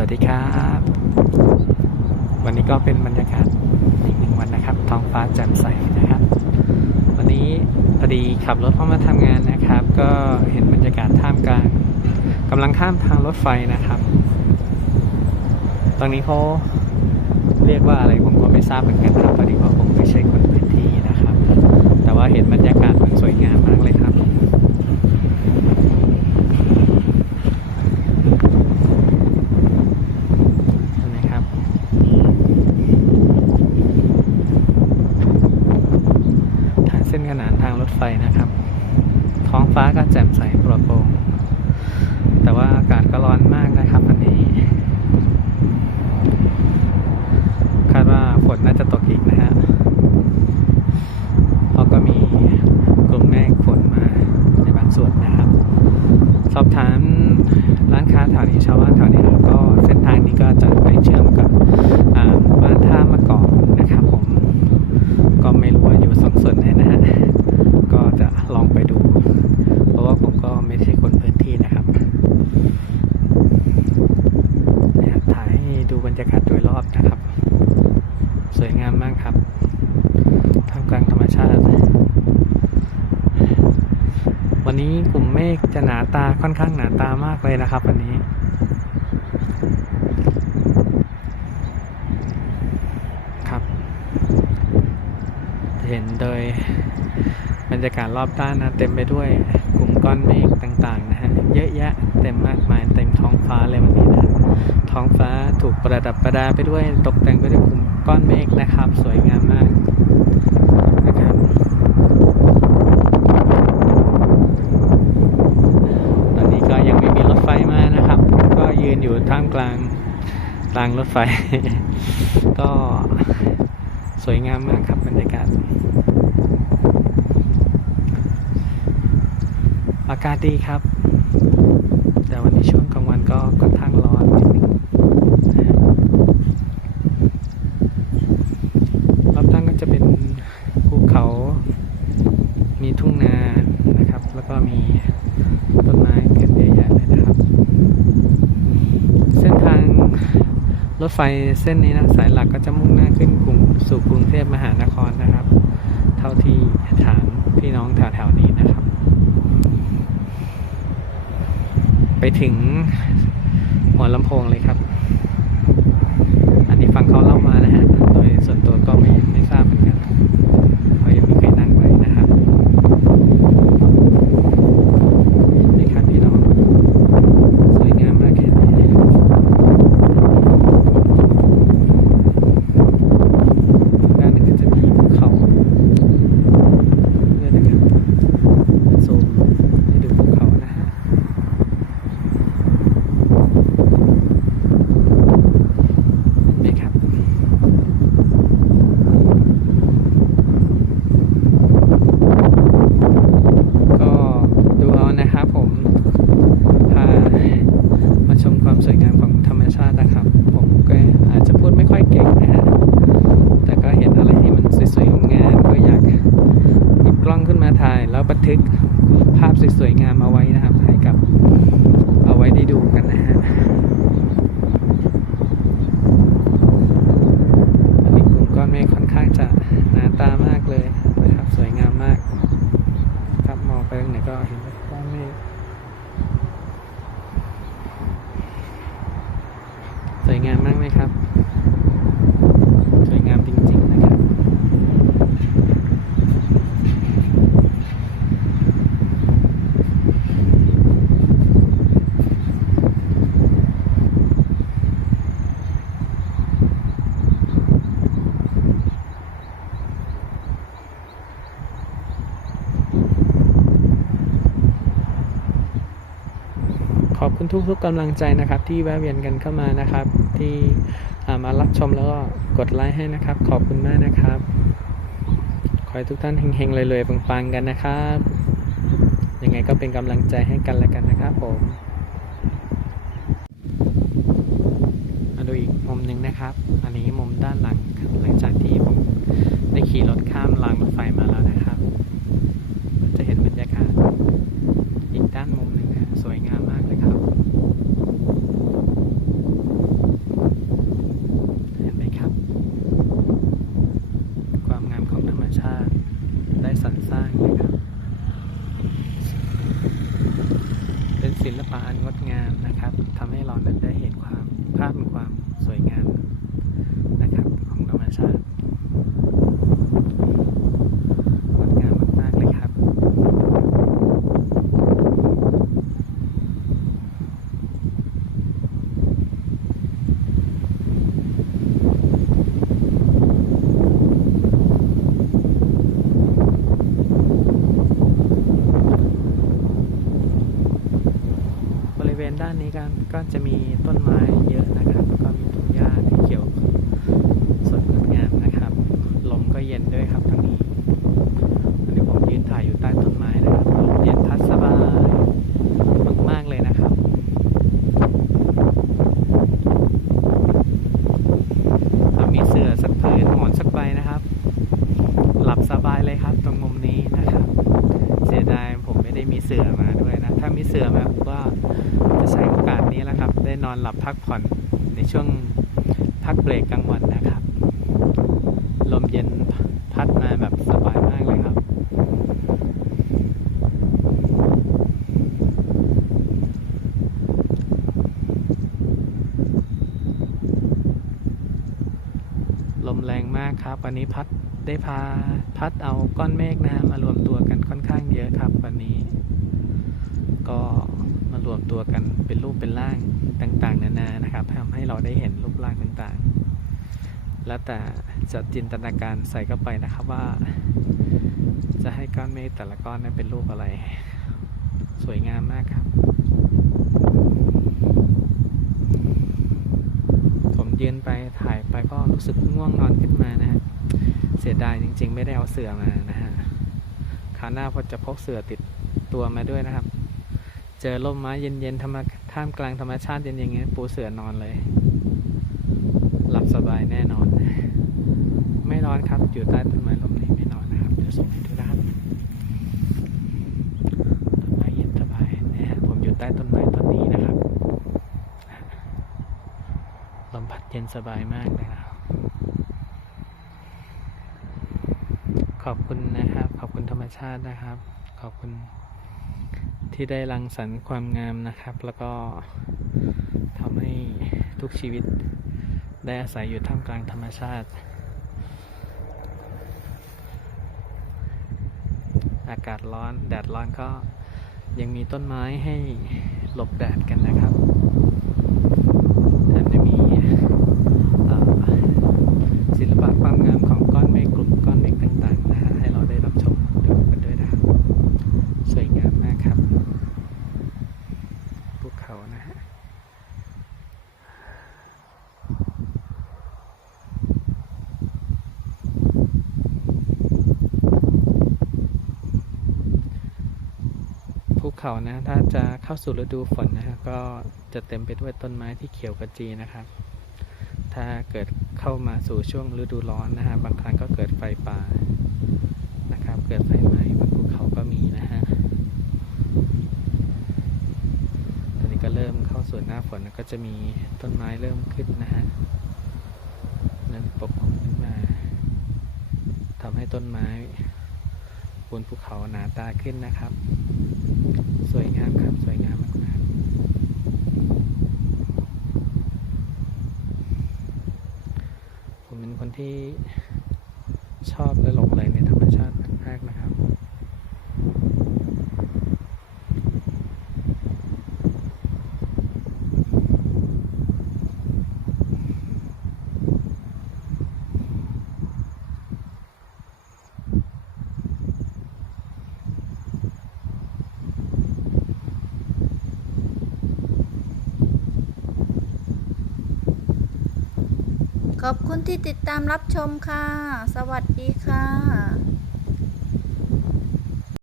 วัสดีครับ วันนี้ก็เป็นบรรยากาศอีกหนึ่งวันนะครับ ท้องฟ้าแจ่มใสนะครับ วันนี้พอดีขับรถเข้ามาทำงานนะครับ ก็เห็นบรรยากาศท่ามกลางกำลังข้ามทางรถไฟนะครับ ตรงนี้เขาเรียกว่าอะไรผมก็ไม่ทราบเหมือนกันครับพอดีว่าผมไม่ใช่คนพื้นที่นะครับ แต่ว่าเห็นบรรยากาศมันสวยงามมากเลยครับ ทางเส้นขนานทางรถ ไฟนะครับ ท้องฟ้าก็แจ่มใสโปร่โปร่งแต่ว่าอากาศก็ร้อนมากนะครับวันนี้ คาดว่าฝนน่าจะตกอีกนะฮะเพราะก็มีกลุ่มเมฆฝนมาในบางส่วนนะครับ สอบถามร้านค้าแถวนี้ชาวบ้านแถวนี้ครับก็เส้นทางนี้ก็จะไปเชื่อมกับอ่าบ้านท่ามะกอกนะครับผม ก็ไม่รู้ว่าอยู่สองส่วนไหนนะฮะ ก็จะลองไปดู เพราะว่าผมก็ไม่ใช่คนพื้นที่นะครับนะครับถ่ายให้ดูบรรยากาศโดยรอบนะครับ สวยงามมากครับท่ามกลางธรรมชาติ วันนี้กลุ่มเมฆจะหนาตาค่อนข้าตามากเลยนะครับวันนี้ ครับ เห็นโดยบรรยากาศรอบด้านนะเต็มไปด้วยกลุ่มก้อนเมฆต่างๆนะฮะเยอะแยะเต็มมากมายเต็มท้องฟ้าเลยวันนี้นะท้องฟ้าถูกประดับประดาไปด้วยตกแต่งไปด้วยกลุ่มก้อนเมฆนะครับ สวยงามมากนะครับ ตอนนี้ก็ยังไม่มีรถไฟมานะครับ ก็ยื นอยู่ท่ามกลางรถไฟ ก็สวยงามมากครับบรรยากาศ อากาศดีครับ แต่วันนี้ช่วงกลางวันก็ค่อนข้างร้อนนิดนึงรอบตั้งก็จะเป็นภูเขา มีทุ่งนานะครับ แล้วก็มีต้นไม้กันเยอะแยะเลยนะครับ เส้นทางร ถไฟเส้นนี้นะสายหลักก็จะมุ่งหน้าขึ้นกรุงสู่กรุงเทพมหานครนะครับ เท่าที่ถามพี่น้องแถวๆนี้นะครับ ไปถึงหัวลำโพงเลยครับ อันนี้ฟังเขาเล่ามานะฮะ โดยส่วนตัวก็ไม่ไม่ทราบเหมือนกันเพราะยังไม่เคยนั่งไปนะครับเห็นไหมครับพี่น้อง สวยงามมากแค่ไหนด้านหนึ่งก็จะมีภูเขาด้วยนะครับซูมให้ดูภูเขานะฮะ นี่ครับ ก็ดูเอานะครับผม พามาชมความสวยงามของธรรมชาตินะครับ ผมก็อาจจะพูดไม่ค่อยเก่งนะฮะ แต่ก็เห็นอะไรที่มันสวยๆงามๆก็อยากหยิบกล้องขึ้นมาถ่าย แล้วบัน ทึกภาพสวยๆงามเอาไว้นะครับ ให้กับเอาไว้ได้ดูกันนะฮะอันนี้กลุ่มก้อนเมฆค่อนข้างจะหนาตามากเลยนะครับ สวยงามมาก ครับมองไปตรงไหนก็เห็นก้อนเมฆสวยงามมากไหมครับ สวยงามจริงๆนะครับ ขอบคุณ ทุกๆกำลังใจนะครับ ที่แวะเวียนกันเข้ามานะครับ ที่มารับชมแล้วก็กดไลค์ให้นะครับ ขอบคุณมากนะครับ ขอให้ทุกท่านเฮงๆเลยๆปังๆกันนะครับ ยังไงก็เป็นกำลังใจให้กันและกันนะครับผมมาดูอีกมุมหนึ่งนะครับ อันนี้มุมด้านหลังหลังจากที่ผมได้ขี่รถข้ามราง ชาติ ได้สรรสร้างนะครับ เป็นศิลปะอันงดงามนะครับทำให้เรานั้นได้ ณด้านนี้กันก็จะมีต้นไม้เยอะนะครับแล้วก็มีทุ่งหญ้าที่เขียวสดงดงามนะครับ ลมก็เย็นด้วยครับตรงนี้วันนี้ผมยืนถ่ายอยู่ใต้ต้นไม้นะครับลมเย็นพัดสบายมากๆเลยนะครับ ถ้ามีเสื่อสักผืนหมอนสักใบนะครับ หลับสบายเลยครับ ตรงมุมนี้นะครับ เสียดายผมไม่ได้มีเสื่อมาด้วยนะ ถ้ามีเสื่อมาผมก็จะใช้โอกาสนี้แหละครับ ได้นอนหลับ พักผ่อนในช่วงพักเบรกกลางวันนะครับ ลมเย็นพัดมาแบบสบายมากเลยครับ ลมแรงมากครับ วันนี้พัดได้พาพัดเอาก้อนเมฆนะมารวมตัวกันค่อนข้างเยอะครับวันนี้ ก็มารวมตัวกันเป็นรูปเป็นร่าง ต่างๆ นานานะครับทำให้เราได้เห็นรูปร่างต่างๆ แล้วแต่จะจินตนาการใส่เข้าไปนะครับว่า จะให้ก้อนเมฆแต่ละก้อนนั้นเป็นรูปอะไร สวยงามมากครับ ผมยืนไปถ่ายไปก็รู้สึกง่วงนอนขึ้นมานะฮะเสียดายจริง ๆ ไม่ได้เอาเสื่อมานะฮะคราวหน้าพอจะพกเสื่อติดตัวมาด้วยนะครับ จอร่มไม้เย็นๆธรรมท่ามกลางธรรมชาติเย็นๆอย่างเงี้ยปูเสือนอนเลย หลับสบายแน่นอน ไม่ร้อนครับ อยู่ใต้ต้นไม้ร่มนี้ไม่นอนนะครับ เดี๋ยวส่งให้ดูนะครับต้นไม้เย็นสบายนะฮะผมอยู่ใต้ต้นไม้ต้นนี้นะครับลมพัดเย็นสบายมากเลยนะครับ ขอบคุณนะครับ ขอบคุณธรรมชาตินะครับ ขอบคุณ ที่ได้รังสรรค์ความงามนะครับ แล้วก็ทำให้ทุกชีวิตได้อาศัยอยู่ท่ามกลางธรรมชาติ อากาศร้อน แดดร้อนก็ยังมีต้นไม้ให้หลบแดดกันนะครับแถมจะมีเอ่อศิลปะความงามของก้อนเมฆกลุ่มก้อนเมฆต่างๆนะฮะให้เราได้รับชมดูกันด้วยนะครับ สวยงามมากครับภูเขานะฮะ ภู เขานะถ้าจะเข้าสู่ฤดูฝนนะฮะก็จะเต็มไปด้วยต้นไม้ที่เขียวขจีนะครับ ถ้าเกิดเข้ามาสู่ช่วงฤดูร้อนนะฮะบางครั้งก็เกิดไฟป่านะครับ เกิดไฟไหม้บนภูเขาก็มีนะฮะตอนนี้ก็เริ่มเข้าสู่หน้าฝนก็จะมีต้นไม้เริ่มขึ้นนะฮะเริ่มปกคลุมขึ้นมาทำให้ต้นไม้บนภูเขาหนาตาขึ้นนะครับ วยงามครับ สวยงามมากๆผมเป็นคนที่ชอบและหลงไหลในธรรมชาติมากๆนะครับ ขอบคุณที่ติดตามรับชมค่ะ สวัสดีค่ะ